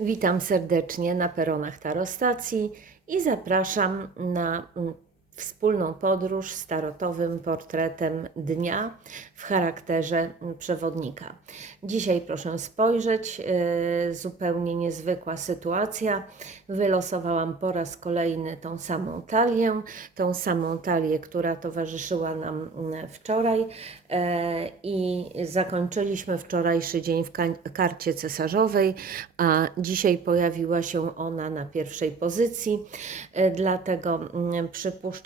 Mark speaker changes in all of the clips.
Speaker 1: Witam serdecznie na peronach Tarostacji i zapraszam na mm, wspólną podróż z tarotowym portretem dnia w charakterze przewodnika. Dzisiaj proszę spojrzeć, yy, zupełnie niezwykła sytuacja. Wylosowałam po raz kolejny tą samą talię, tą samą talię, która towarzyszyła nam mm, wczoraj e, i zakończyliśmy wczorajszy dzień w ka- karcie cesarzowej, a dzisiaj pojawiła się ona na pierwszej pozycji. E, Dlatego mm,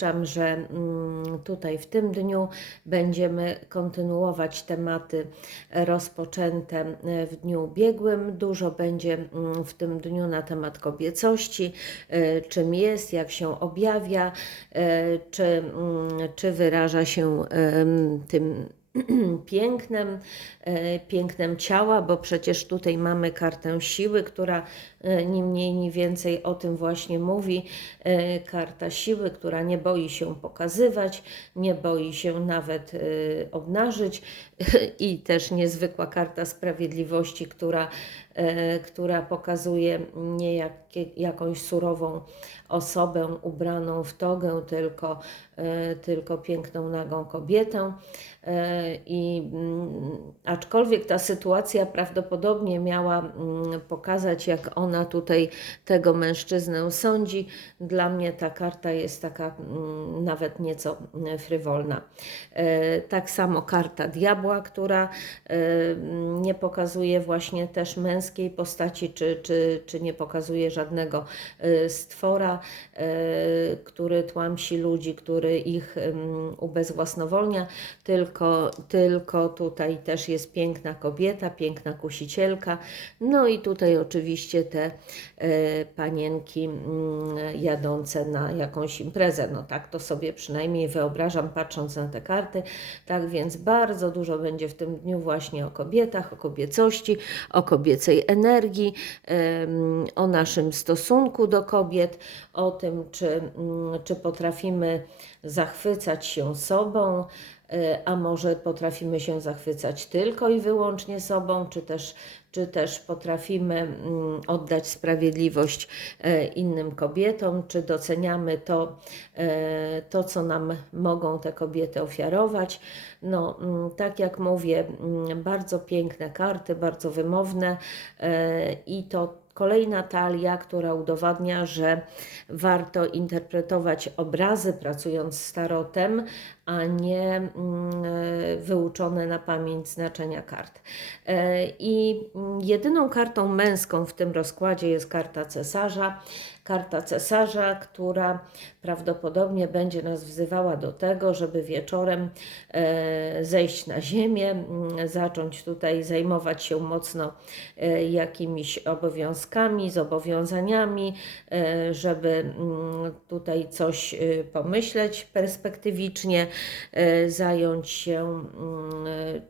Speaker 1: przypuszczam, że mm, tutaj w tym dniu będziemy kontynuować tematy rozpoczęte e, w dniu ubiegłym. Dużo będzie mm, w tym dniu na temat kobiecości, e, czym jest, jak się objawia, e, czy, mm, czy wyraża się tym pięknem, e, pięknem ciała, bo przecież tutaj mamy kartę siły, która e, ni mniej, ni więcej o tym właśnie mówi. E, Karta siły, która nie boi się pokazywać, nie boi się nawet obnażyć i też niezwykła karta sprawiedliwości, która, która pokazuje nie jakie, jakąś surową osobę ubraną w togę, tylko, e, tylko piękną, nagą kobietę. E, I mm, aczkolwiek ta sytuacja prawdopodobnie miała mm, pokazać, jak ona tutaj tego mężczyznę sądzi, dla mnie ta karta jest taka mm, nawet nieco frywolna. E, Tak samo karta diabła, która e, nie pokazuje właśnie też męskiej postaci, czy, czy, czy nie pokazuje żadnego e, stwora, e, który tłamsi ludzi, który ich ubezwłasnowolnia, tylko, tylko tutaj też jest piękna kobieta, piękna kusicielka. No i tutaj oczywiście te e, panienki jadące na jakąś imprezę. No tak to sobie przynajmniej wyobrażam, patrząc na te karty. Tak więc bardzo dużo będzie w tym dniu właśnie o kobietach, o kobiecości, o kobiecej energii, em, o naszym stosunku do kobiet, o tym, czy, mm, czy potrafimy zachwycać się sobą, a może potrafimy się zachwycać tylko i wyłącznie sobą, czy też, czy też potrafimy mm, oddać sprawiedliwość e, innym kobietom, czy doceniamy to, e, to, co nam mogą te kobiety ofiarować. No, mm, tak jak mówię, mm, bardzo piękne karty, bardzo wymowne i to Kolejna talia, która udowadnia, że warto interpretować obrazy pracując z tarotem, a nie mm, wyuczone na pamięć znaczenia kart. E, I mm, jedyną kartą męską w tym rozkładzie jest karta cesarza. Karta cesarza, która prawdopodobnie będzie nas wzywała do tego, żeby wieczorem e, zejść na ziemię, zacząć tutaj zajmować się mocno e, jakimiś obowiązkami, zobowiązaniami, e, żeby tutaj coś pomyśleć perspektywicznie, zająć się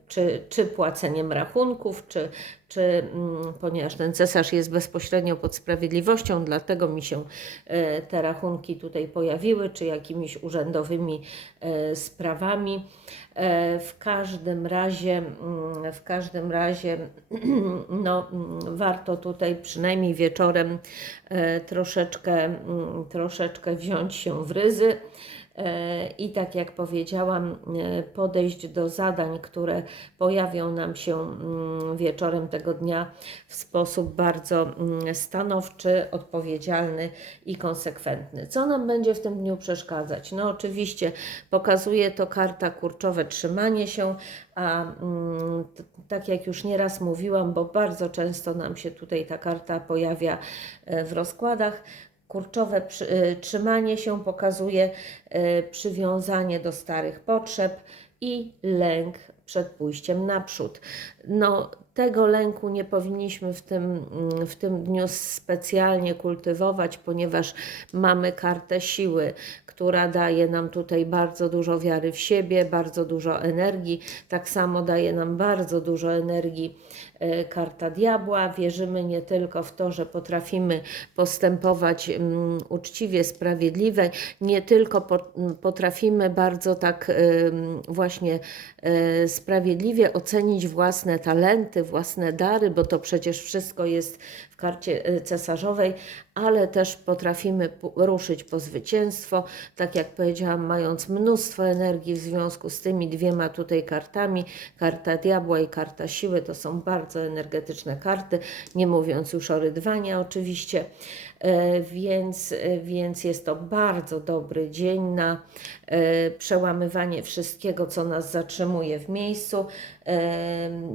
Speaker 1: czy, czy płaceniem rachunków, czy, czy mm, ponieważ ten cesarz jest bezpośrednio pod sprawiedliwością, dlatego mi się e, te rachunki tutaj pojawiły, czy jakimiś urzędowymi e, sprawami. E, W każdym razie, mm, w każdym razie, no, mm, warto tutaj przynajmniej wieczorem troszeczkę, troszeczkę wziąć się w ryzy. E, I tak jak powiedziałam, e, podejść do zadań, które pojawią nam się mm, wieczorem tego dnia w sposób bardzo mm, stanowczy, odpowiedzialny i konsekwentny. Co nam będzie w tym dniu przeszkadzać? No, oczywiście pokazuje to karta kurczowe trzymanie się, a mm, tak jak już nieraz mówiłam, bo bardzo często nam się tutaj ta karta pojawia e, w rozkładach, Kurczowe y, trzymanie się pokazuje y, przywiązanie do starych potrzeb i lęk przed pójściem naprzód. No, tego lęku nie powinniśmy w tym, mm, w tym dniu specjalnie kultywować, ponieważ mamy kartę siły, która daje nam tutaj bardzo dużo wiary w siebie, bardzo dużo energii. Tak samo daje nam bardzo dużo energii e, karta diabła. Wierzymy nie tylko w to, że potrafimy postępować mm, uczciwie, sprawiedliwie, nie tylko po, m, potrafimy bardzo tak właśnie e, sprawiedliwie ocenić własne talenty, własne dary, bo to przecież wszystko jest w karcie e, cesarzowej, ale też potrafimy ruszyć po zwycięstwo, tak jak powiedziałam, mając mnóstwo energii w związku z tymi dwiema tutaj kartami, karta diabła i karta siły, to są bardzo energetyczne karty, nie mówiąc już o rydwanie oczywiście, E, więc, e, więc jest to bardzo dobry dzień na e, przełamywanie wszystkiego, co nas zatrzymuje w miejscu.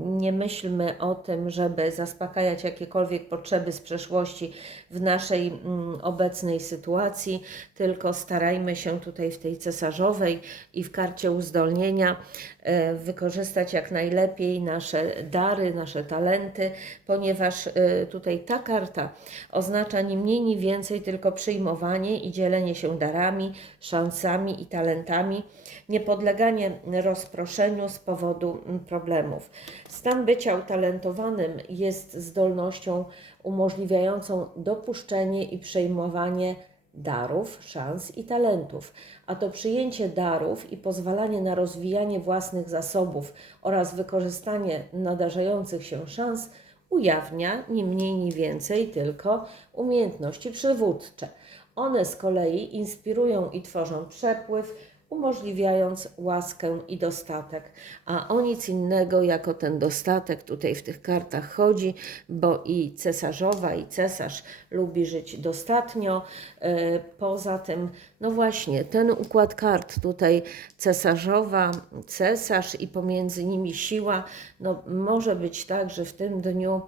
Speaker 1: Nie myślmy o tym, żeby zaspokajać jakiekolwiek potrzeby z przeszłości w naszej mm, obecnej sytuacji, tylko starajmy się tutaj w tej cesarzowej i w karcie uzdolnienia e, wykorzystać jak najlepiej nasze dary, nasze talenty, ponieważ e, tutaj ta karta oznacza ni mniej, ni więcej tylko przyjmowanie i dzielenie się darami, szansami i talentami, niepodleganie rozproszeniu z powodu mm, problemów. Stan bycia utalentowanym jest zdolnością umożliwiającą dopuszczenie i przejmowanie darów, szans i talentów, a to przyjęcie darów i pozwalanie na rozwijanie własnych zasobów oraz wykorzystanie nadarzających się szans ujawnia ni mniej, ni więcej tylko umiejętności przywódcze. One z kolei inspirują i tworzą przepływ, umożliwiając łaskę i dostatek, a o nic innego jako ten dostatek tutaj w tych kartach chodzi, bo i cesarzowa, i cesarz lubi żyć dostatnio. E, Poza tym, no właśnie, ten układ kart tutaj cesarzowa, cesarz i pomiędzy nimi siła, no może być tak, że w tym dniu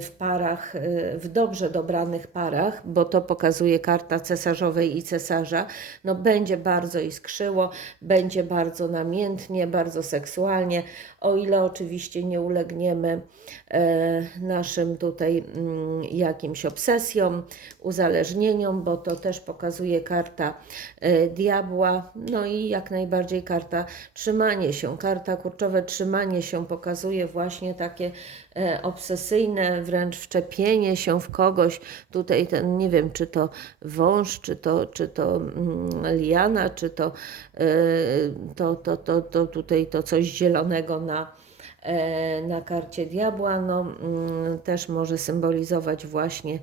Speaker 1: w parach, e, w dobrze dobranych parach, bo to pokazuje karta cesarzowej i cesarza, no będzie bardzo iskrzyło, będzie bardzo namiętnie, bardzo seksualnie, o ile oczywiście nie ulegniemy e, naszym tutaj mm, jakimś obsesjom, uzależnieniom, bo to też pokazuje karta e, diabła, no i jak najbardziej karta trzymanie się, karta kurczowe trzymanie się pokazuje właśnie takie e, obsesyjne wręcz wczepienie się w kogoś. Tutaj ten, nie wiem, czy to wąż, czy to, czy to mm, liana, czy to, e, to, to, to, to tutaj to coś zielonego na, e, na karcie diabła, no, mm, też może symbolizować właśnie e,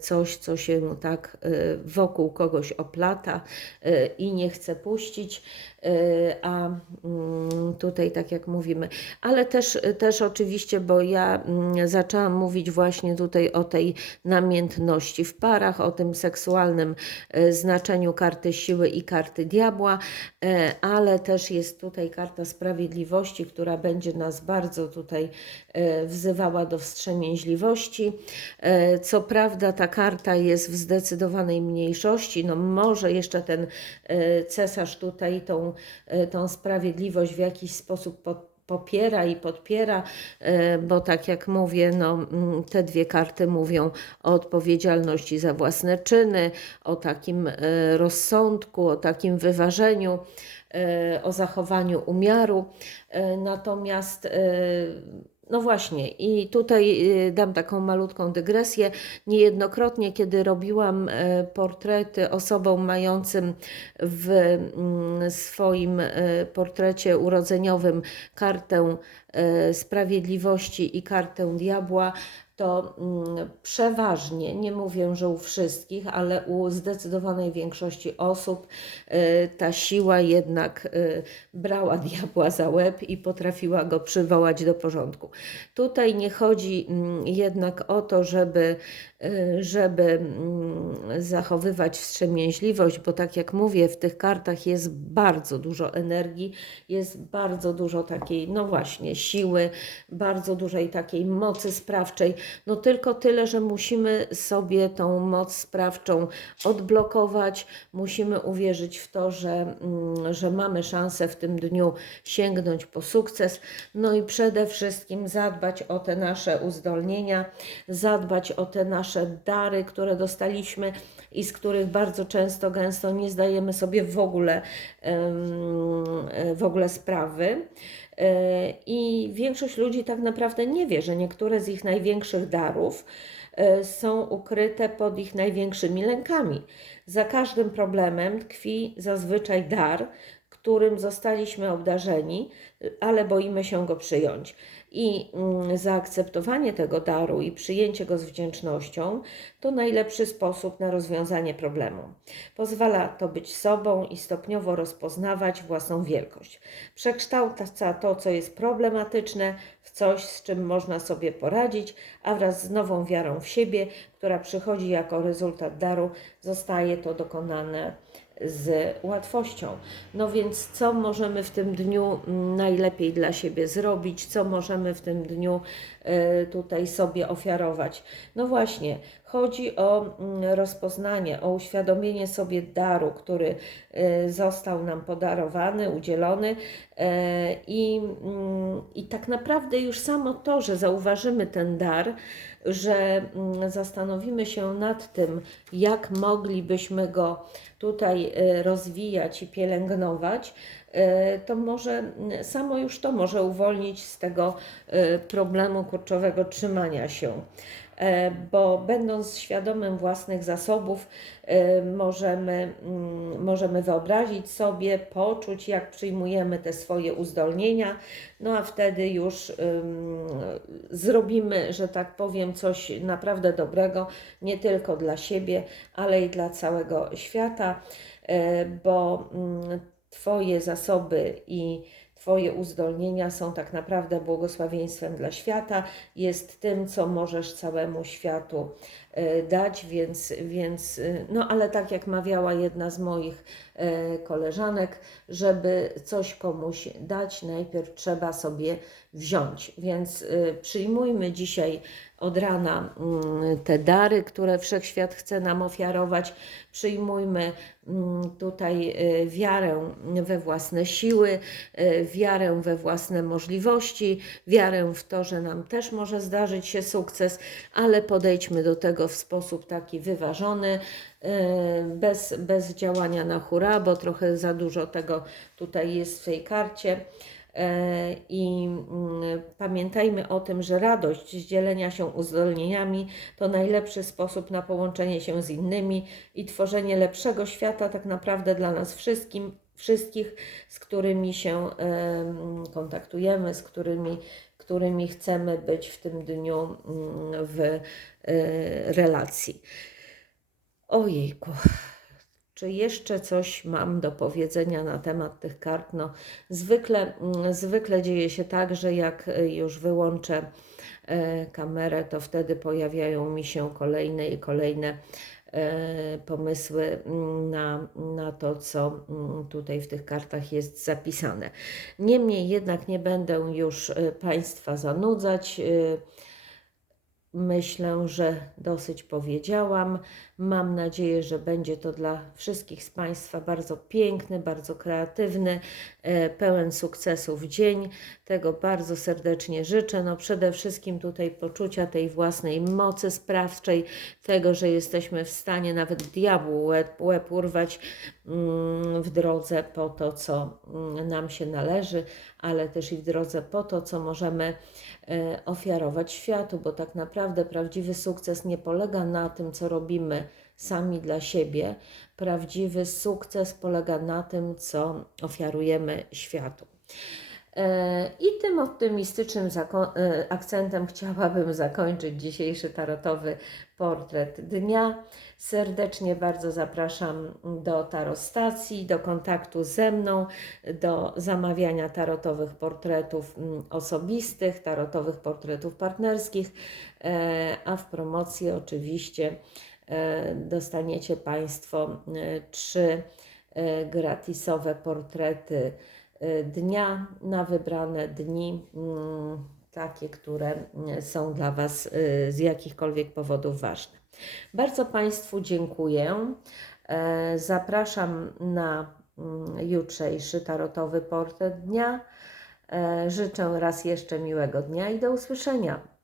Speaker 1: coś, co się tak e, wokół kogoś oplata e, i nie chce puścić, e, a mm, tutaj tak jak mówimy, ale też, też oczywiście, bo ja mm, zaczęłam mówić właśnie tutaj o tej namiętności w parach, o tym seksualnym e, znaczeniu karty siły i karty diabła, e, ale też jest tutaj karta sprawiedliwości, która będzie nas bardzo tutaj e, wzywała do wstrzemięźliwości. E, Co prawda ta karta jest w zdecydowanej mniejszości, no może jeszcze ten e, cesarz tutaj tą, e, tą sprawiedliwość w jakiś sposób pod, popiera i podpiera, e, bo tak jak mówię, no, mm, te dwie karty mówią o odpowiedzialności za własne czyny, o takim rozsądku, o takim wyważeniu, o zachowaniu umiaru. Natomiast no właśnie, i tutaj y, dam taką malutką dygresję. Niejednokrotnie, kiedy robiłam e, portrety osobom mającym w mm, swoim e, portrecie urodzeniowym kartę sprawiedliwości i kartę diabła, to mm, przeważnie, nie mówię, że u wszystkich, ale u zdecydowanej większości osób e, ta siła jednak e, brała diabła za łeb i potrafiła go przywołać do porządku. Tutaj nie chodzi mm, jednak o to, żeby, e, żeby mm, zachowywać wstrzemięźliwość, bo tak jak mówię, w tych kartach jest bardzo dużo energii, jest bardzo dużo takiej, no właśnie, siły, bardzo dużej takiej mocy sprawczej. No tylko tyle, że musimy sobie tą moc sprawczą odblokować, musimy uwierzyć w to, że, mm, że mamy szansę w tym dniu sięgnąć po sukces, no i przede wszystkim zadbać o te nasze uzdolnienia, zadbać o te nasze dary, które dostaliśmy i z których bardzo często, gęsto nie zdajemy sobie w ogóle, w ogóle sprawy. E, I większość ludzi tak naprawdę nie wie, że niektóre z ich największych darów e, są ukryte pod ich największymi lękami. Za każdym problemem tkwi zazwyczaj dar, którym zostaliśmy obdarzeni, ale boimy się go przyjąć. I mm, zaakceptowanie tego daru i przyjęcie go z wdzięcznością to najlepszy sposób na rozwiązanie problemu. Pozwala to być sobą i stopniowo rozpoznawać własną wielkość. Przekształca to, co jest problematyczne, w coś, z czym można sobie poradzić, a wraz z nową wiarą w siebie, która przychodzi jako rezultat daru, zostaje to dokonane z łatwością. No więc, co możemy w tym dniu mm, najlepiej dla siebie zrobić, co możemy w tym dniu y, tutaj sobie ofiarować? No właśnie, chodzi o mm, rozpoznanie, o uświadomienie sobie daru, który y, został nam podarowany, udzielony, y, i, mm, i tak naprawdę już samo to, że zauważymy ten dar, że mm, zastanowimy się nad tym, jak moglibyśmy go tutaj y, rozwijać i pielęgnować, y, to może mm, samo już to może uwolnić z tego y, problemu kurczowego trzymania się. E, Bo będąc świadomym własnych zasobów, e, możemy, mm, możemy wyobrazić sobie, poczuć, jak przyjmujemy te swoje uzdolnienia, no a wtedy już zrobimy, że tak powiem, coś naprawdę dobrego, nie tylko dla siebie, ale i dla całego świata, e, bo mm, Twoje zasoby i Twoje uzdolnienia są tak naprawdę błogosławieństwem dla świata, jest tym, co możesz całemu światu e, dać, więc, więc e, no ale tak jak mawiała jedna z moich e, koleżanek, żeby coś komuś dać, najpierw trzeba sobie wziąć. Więc przyjmujmy dzisiaj od rana mm, te dary, które wszechświat chce nam ofiarować. Przyjmujmy mm, tutaj wiarę we własne siły, wiarę we własne możliwości, wiarę w to, że nam też może zdarzyć się sukces, ale podejdźmy do tego w sposób taki wyważony, bez, bez działania na hura, bo trochę za dużo tego tutaj jest w tej karcie. I mm, pamiętajmy o tym, że radość z dzielenia się uzdolnieniami to najlepszy sposób na połączenie się z innymi i tworzenie lepszego świata, tak naprawdę dla nas wszystkim, wszystkich, z którymi się kontaktujemy, z którymi, którymi chcemy być w tym dniu mm, w e, relacji. Ojejku. Czy jeszcze coś mam do powiedzenia na temat tych kart? No, zwykle, mm, zwykle dzieje się tak, że jak już wyłączę e, kamerę, to wtedy pojawiają mi się kolejne i kolejne E, pomysły mm, na, na to, co mm, tutaj w tych kartach jest zapisane. Niemniej jednak nie będę już Państwa zanudzać. Myślę, że dosyć powiedziałam. Mam nadzieję, że będzie to dla wszystkich z Państwa bardzo piękny, bardzo kreatywny, e, pełen sukcesów dzień. Tego bardzo serdecznie życzę. No przede wszystkim tutaj poczucia tej własnej mocy sprawczej, tego, że jesteśmy w stanie nawet diabłu łeb, łeb urwać w drodze po to, co mm, nam się należy, ale też i w drodze po to, co możemy e, ofiarować światu, bo tak naprawdę prawdziwy sukces nie polega na tym, co robimy sami dla siebie. Prawdziwy sukces polega na tym, co ofiarujemy światu. E, I tym optymistycznym e, akcentem chciałabym zakończyć dzisiejszy tarotowy portret dnia. Serdecznie bardzo zapraszam do tarostacji, do kontaktu ze mną, do zamawiania tarotowych portretów mm, osobistych, tarotowych portretów partnerskich, e, a w promocji oczywiście dostaniecie Państwo trzy gratisowe portrety dnia na wybrane dni, mm, takie, które są dla Was z jakichkolwiek powodów ważne. Bardzo Państwu dziękuję. Zapraszam na mm, jutrzejszy tarotowy portret dnia. Życzę raz jeszcze miłego dnia i do usłyszenia.